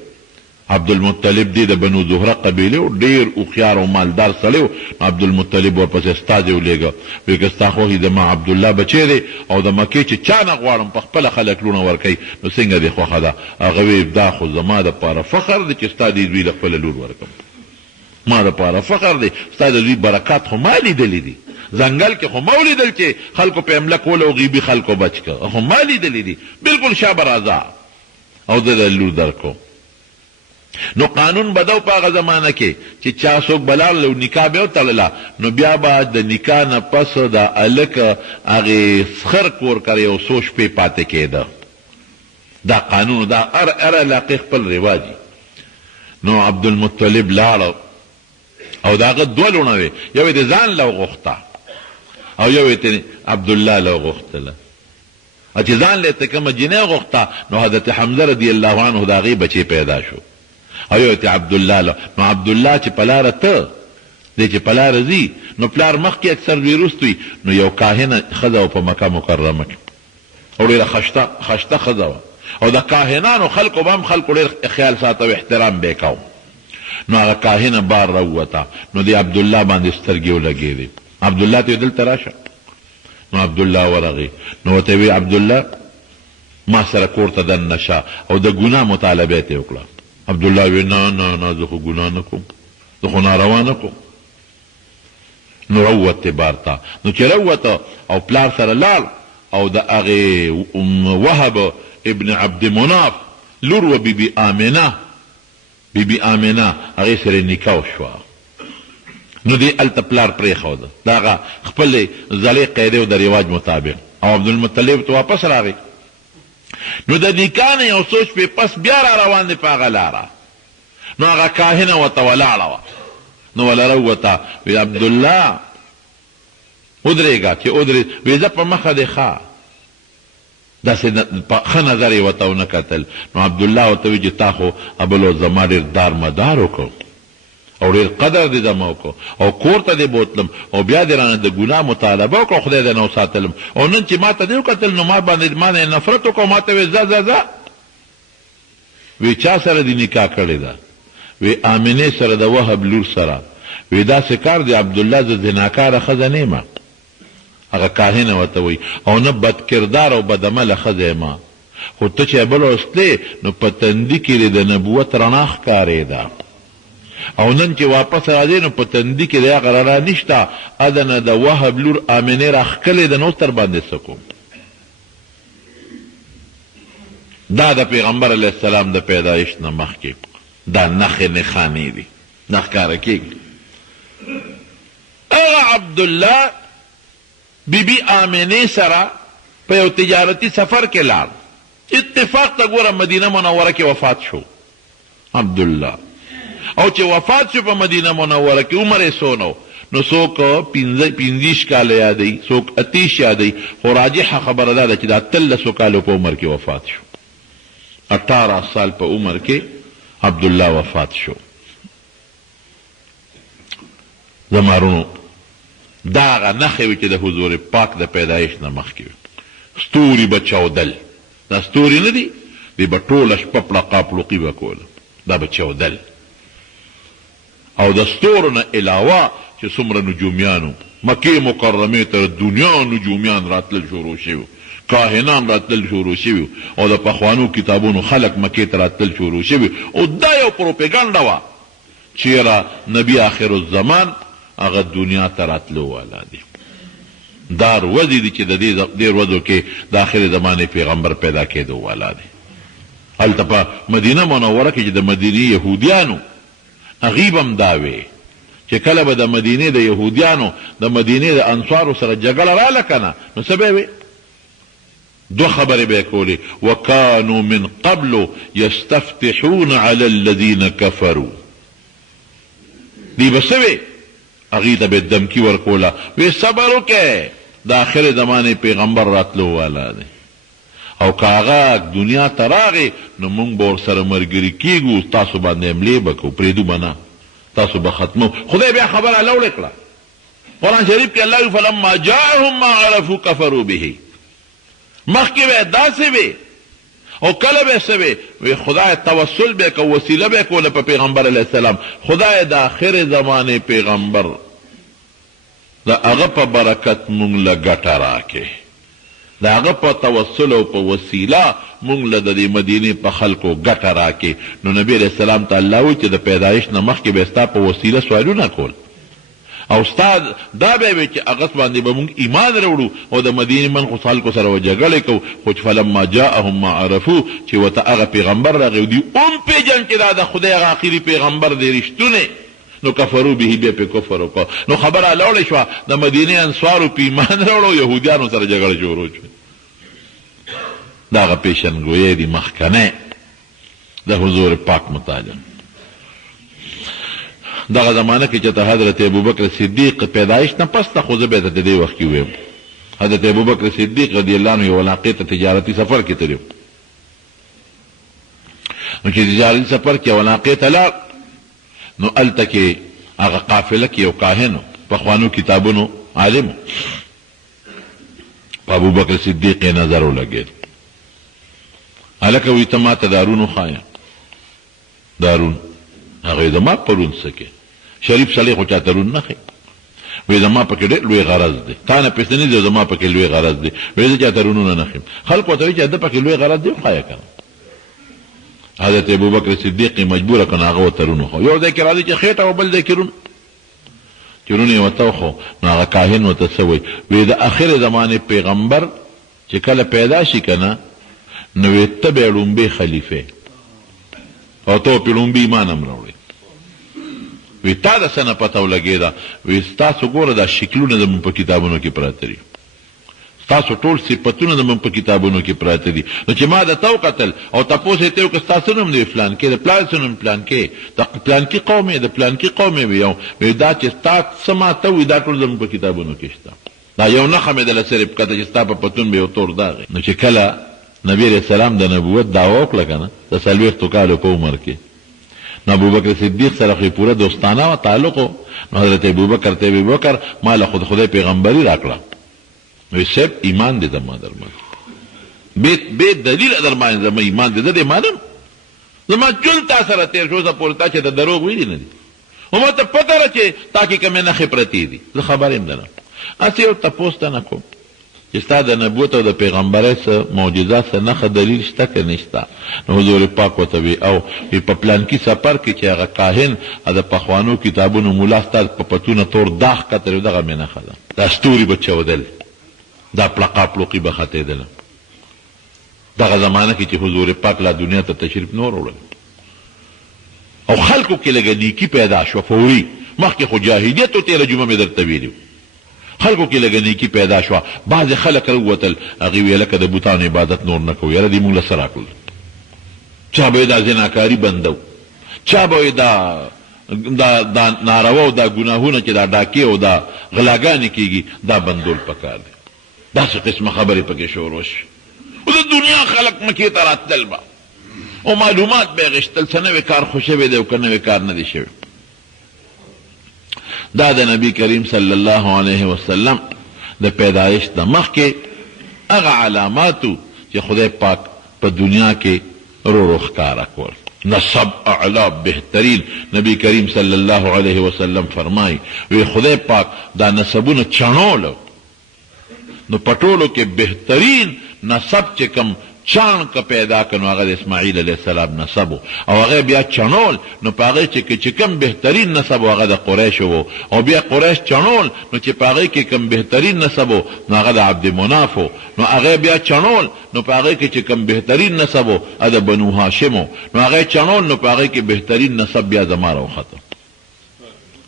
عبدالمطلب دی د بنو زهره قبیله و، ډېر هوښیار او مالدار سړی و. عبدالمطلب ورپسې استازی ولیږه، وایي که ستا خوښ د ما عبدالله بچی دی او د مکې چې چا نه غواړم په خپله خلک لوڼه ورکوي، نو څنګه دې خوښه ده؟ هغه وی دا خو زما دپاره فخر دی چې ستا دې دوی له خپله لور ورکړم، ما دپاره فخر دی، ستا د دوی برکات خو ما لیدلی دي، ځنګل کې خو ما ولیدل چې خلکو په حمله کوله او غیبي خلکو بچ که، خو ما لیدلی دي، بلکل شابه راځه او زه د لور درکو. نو قانون بدو په هغه زمانه کې چې چا څوک بلاړل او نکاح به وتړله، نو بیا به د نکاح نه پس د هلک هغې سخر کور کړی او څو شپې پاتې کېده. دا قانون، دا هر علاقې خپل رواجي. نو عبدالمطلب لاړه او د هغه 2 لوڼه وې، یو یې د ځان له وغوښته او یو یې عبدالله له وغوښتله. چې ځان له ته کومه جنۍ وغوښته نو حضرت حمزه رضی الله عنه د هغې بچی پیدا شو، او یو ته عبدالله له. نو عبدالله چې په لاره ته دی چې په لاره ځي، نو پلار مخکې اکثر دوی وروست وي. نو یو کاهنه ښځه وه په مکه مکرمه کې، او ډېره خشته ښځه وه، او د کاهنانو خلکو به هم خلکو ډېر خیال ساته او احترام به یې کو. نو هغه کاهنه بار راووته، نو د عبدالله باندې سترګې ولګېدې. عبدالله ته یې دلته راشه. نو عبدالله ورغی، نو ورته وی عبدالله ما سره کور ته دننه شه او د ګناه مطالبه یې وکړه. عبدالله وی نه نه نه، زه خو ګناه نه کوم، زه خو ناروا نه کوم. نو راووتې بار ته. نو چې راووته او پلار سره لاړ، او د هغې وهب ابن عبد مناف لور و بیبي آمنه، بیبي آمنه هغې سره نکاح وشوه. نو دی هلته پلار پرېښوده د هغه خپلې زړې قاعدې او د رواج مطابق، او عبدالمطلب ته واپس راغی. نو د نکاح نه یو څو شپې پس بیا را روان دی په هغه لاره. نو هغه کاهنه ورته ولاړه وه، نو وله راووته، وی عبدالله ودرېږه. چې ودرېد، وی زه په مخه دی ښه، داسې ښه نظر یې ورته ونه کتل. نو عبدالله ورته وی چې تا خو ابلو زما ډېر دار مدار وکړ، او ډېر قدر دې زما وکړو او کور ته دې بوتلم او بیا دې رانه د ګناه مطالبه وکړه خدای دې نه وساتلم او نن چې ما ته دې وکتل نو ما باندې ما نه نفرت وکړو ما ته وې ځه وی چا سره دې نکاح کړې ده وی آمنې سره د وهب لور سره وی داسې کار دی عبدالله زه زناکاره ښځه نه یم هغه کاهنه ورته وایي او نه بدکردار او بدعمله ښځه یم خو ته چې بل وسلې نو په تندي کې د نبوت رڼا ښکارېده او نن چې واپس راځې نو په تندي کې د هغه رڼا نشته ادنه د وهب لور آمنې راښکلې ده نو تر باندې څه کوم دا د پیغمبر علیه السلام د پیدایش نه مخکې دا نښې نښانې دي نه ښکاره کېږي هغه عبدالله بیبي آمنې سره په یو تجارتي سفر کې لاړ اتفاق ته ګوره مدینه منوره کې وفات شو عبدالله او چې وفات شو په مدینه منوره کې عمر یې څونه نو څوک 15 کاله یادوي څوک 30 یادوي خو راجحه خبره دا ده چې دا 13 کالو په عمر کې وفات شو 18 سال په عمر کې عبدالله وفات شو زمارونو دا هغه نښې وې چې د حضور پاک د پیدایش نه مخکې وي ستوري به چاودل دا ستوري نه دي دی به ټوله شپه پړقا پړوقي به کوله دا به چاودل او د ستورو نه علاوه چې څومره نجومیانو مکې مکرمې ته دنیا نجومیان راتلل شروع شوي کاهنان راتلل شروع شوي او د پخوانو کتابونو خلک مکې ته راتلل شروع شوي او دا یو پروپیګنډه وه چیرې نبی آخر الزمان هغه دنیا ته راتلو والا دی دا ورځې دي چې د دې ورځو کې د آخر زمانې پیغمبر پیدا کېدو والا دی هلته په مدینه منوره کې چې د مدینې یهودیانو هغې به هم دا وې چې کله به د مدینې د یهودیانو د مدینې د انصارو سره جګړه راله که نه نو څه به یې وې دو خبرې به یې کولې وکانو من قبل یستفتحون علی الذین کفروا دی به څه وې هغې ته به دمکي ورکوله وی صبر وکئ د آخر زمانې پیغمبر راتلو والا دی او که هغه دنیا ته راغی نو موږ به ورسره ملګري کېږو تاسو باندې حملې به کوو پرېږدو به نه تاسو به ختمو خدای بیا خبره لوړې کړه قرآن شریف کې الله وی فلما جاءهم ما عرفوا کفروا به مخکې به داسې وې او کله به څه وې وی خدای توسل به کو وسیله به کوله په پیغمبر علیه السلام خدای د آخر زمانې پیغمبر د هغه په برکت مونږ له ګټه راکې د هغه په توسل او په وسیله مونږ له د دې مدینې په خلکو ګټه راکې نو نبي علیه السلام ته الله وایي چې د پیدایش نه مخکې به ستا په وسیله سوالونه کول او استاد دا به وي چې هغه باندې به مونږ ایمان راوړو او د مدینې منخو خلکو سره به جګړې کوو خو چې فلما جاءهم ما عرفو چې ورته هغه پیغمبر راغی دوی پېژن چې دا د خدای هغه اخري پیغمبر دی رښتونی نو کفرو به بیا پې کفر وکړه نو خبره لوړې شوه د مدینې انصارو په ایمان راوړو یهودیانو سره جګړه شروع شوه دا هغه پیشنګویۍ دي مخکنی د حضور پاک متعلق دغه زمانه کې چې ته حضرت ابوبکر صدیق پیدایش نه پس ته خو زه به ته د دې وخت کې ویم حضرت ابوبکر صدیق رضی الله عنه یو علاقې ته تجارتي سفر کې تللی نو چې تجارتي سفر کې یو علاقې ته لاړ نو هلته کې هغه قافله کې یو کاهن پخوانو کتابونو عالم په ابوبکر صدیق یې نظر ولګېد هلکه وایي ته ما ته دارون وښایه دارون هغه زما پرون څه کې شریف سړی خو چاته رون نه ښي وایي زما پکې ډېر لوی غرض دی تا نه پېسې نه دی زما پکې لوی غرض دی وایي زه چاته رونونه نه ښیم خلک ورته وایي چې ده پکې لوی غرض دی وښایه که نه حضرت ابوبکر صدیق مجبوره که نه هغه ورته رون وښو یو ځای کې راځي چې خېټه او بل ځای کې رون چې رون یې ورته وښو نو هغه کاهن ورته څه وایي وایي د آخر زمانې پیغمبر چې کله پیدا شي که نه نو وایي ته به یې لومبې خلیفې او ته پې لومبې ایمان هم راوړې وی تا د څه نه پته ولګېده وی ستاسو ګوره دا شکلونه زموږ په کتابونو کې پراته دي ستاسو ټول صفتونه زموږ په کتابونو کې پراته دي نو چې ما درته وکتل او تپوس یې ته وکړه ستا څه نوم دی فلانکې د پلار څه نوم پلانکې د پلانکي قوم یې د پلانکي قوم یې وی دا چې ستا څه ماته وي دا ټول زموږ په کتابونو کې شته دا یو نښه مې دله صرف کته چې ستا په پتون به یو تور داغ نو چې کله نبي علیه السلام د نبوت دعوه وکړه که نه د 40 کالو په عمر کې نو ابوبکر صدیق سره خو پوره دوستانه و تعلق و نو حضرت ابوبکر ته ابوبکر ما له خدای پیغمبري راکړه وی سب ایمان دې زما درمان بے دلیل درمان زما ایمان دې دې مانم زما چل تا سره تیر شو زه پورته چې د دروغ ویلي نه دي او ما ته پته را چې تاکي کومې نښې پرتې دي زه خبر یم دنه هسې یو تپوس ته نه کوم چې ستا د نبوت او د پیغمبرۍ څه معجزه څه نښه دلیل شته که نشته نو حضور پاک ورته وی او په پلانکي سفر کې چې هغه کاهن د پخوانو کتابونو ملا ستا په پتونه تور داغ کتل دغه مې نښه ده دا ستوري به چودل دا پلقا پلوقي به ختېدله دغه زمانه کې چې حضور پاک لا دنیا ته تشریف نور وړل او خلکو کې لږه نیکي پیدا شوه فوري مخکې خو جاهلیت و تېره جمعه مې درته ویلي خلکو کې لږه نیکي پیدا شوه بعضې خلک راووتل هغې ویې لکه د بوتانو عبادت نور نه کوو یاره دې موږ له څه راکړل چا به یې دا زناکاري بندو چا به یې دا ناروا او دا ګناهونه چې دا ډاکې او دا غلاګانې کېږي دا بندول پکار دی داسې قسمه خبرې پکې شروع شي او د دنیا خلک مکې ته راتلل به او معلومات به یې غشتل څه نوی کار خو شوی دی او که نوی کار نه دی شوی دا د نبی کریم صلی الله علیه وسلم د پیدایش د مخکې هغه علاماتو چې خدای پاک په دنیا کې رو ښکاره کول نسب اعلا بهترین نبی کریم صلی الله علیه وسلم فرمایي وی خدای پاک دا نسبونه چڼولو نو پټولو کې بهترین نسب چې کم چان که پیدا کنو هغه د اسماعیل علیه السلام نسب او هغه بیا چڼول نو په هغې چې کم بهترین نسب هغه د قریشو و او بیا قریش چڼول نو چې په هغې کې کم بهترین نسب نو هغه د عبد مناف نو هغه بیا چڼول نو په هغې کې چې کم بهترین نسب هغه د بنو هاشم نو هغه چڼول نو په هغې کې بهترین نسب بیا زما راوخته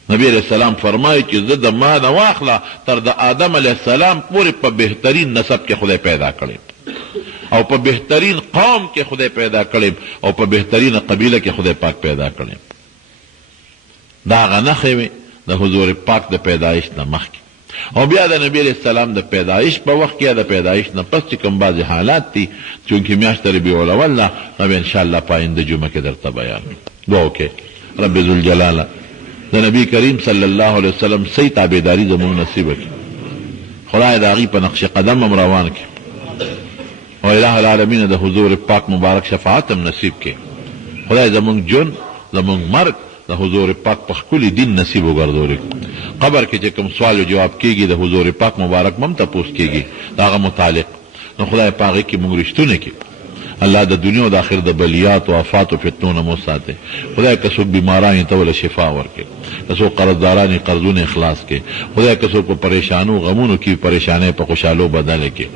نبی علیہ السلام فرمایي چې زه د ما نه واخله تر د آدم علیه السلام پورې په بهترین نسب کې خدای پیدا کړی او په بهترین قوم کې خدای پیدا کړی او په بهترین قبیله کې خدای پاک پیدا کړی دا هغه نښې وې د حضور پاک د پیدایش نه مخکې او بیا د نبی علیه السلام د پیدایش په وخت کې یا د پیدایش نه پس چې کوم بعضې حالات دي چونکې میاشت ربیع الاول ده نو بیا انشاءالله په آینده جمعه کې درته بیان دعا وکړئ رب ذوالجلاله د نبی کریم صلی الله علیه وسلم صحیح تابعداري زموږ نصیب کړي خدای د هغې په نقش قدم هم روان کړي او الہ العالمین د حضور پاک مبارک شفاعت هم نصیب کړي خدای زموږ ژوند زموږ مرګ د حضور پاک په ښکلي دین نصیب وګرځولي قبر کې چې کوم سوال و جواب کېږي د حضور پاک مبارک هم تپوس کېږي د هغه متعلق نو خدای په هغې کې موږ رښتونه کړي الله د دنیا او د آخر د بلیات او آفات او فتنو نه مو ساتي خدای که څوک بیماران ته وله شفا ورکړي که څوک قرضداران قرضونه اخلاص کړي خدای که څوک په پریشانو غمونو کې پریشانۍ په خوشحالو بدله کړي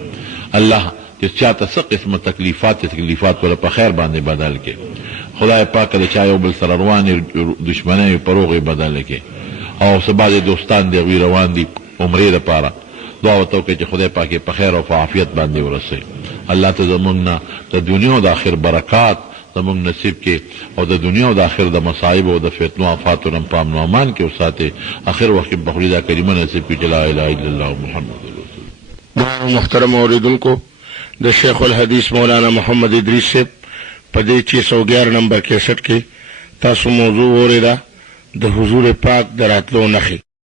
الله چې چاته څه قسمه تکلیفات ولا په خیر باندې بدل کړي خدای پاک د چا یو بل سره روانې دشمنۍ په روغې بدله کړي او څه بعضې دوستان د هغوی روان دي عمرې دپاره دعا ورته وکړئ چې خدای پاک یې په خیر او په عافیت باندې ورسوي الله ته زموږ نه د دنیا او د آخر برکات زموږ نصیب کې او د دنیا او د آخر د مصائب او د فتنو آفاتو نه په امن و امان کې وساتئ آخر وخت کې په خولي دا کلمه نصیب کړي چې لا اله الا الله محمد رسول الله محترم اوریدونکو د شیخ الحدیث مولانا محمد ادریس صاحب په دې 611 نمبر 61 کې تاسو موضوع اورېده د حضور پاک د راتلو نښې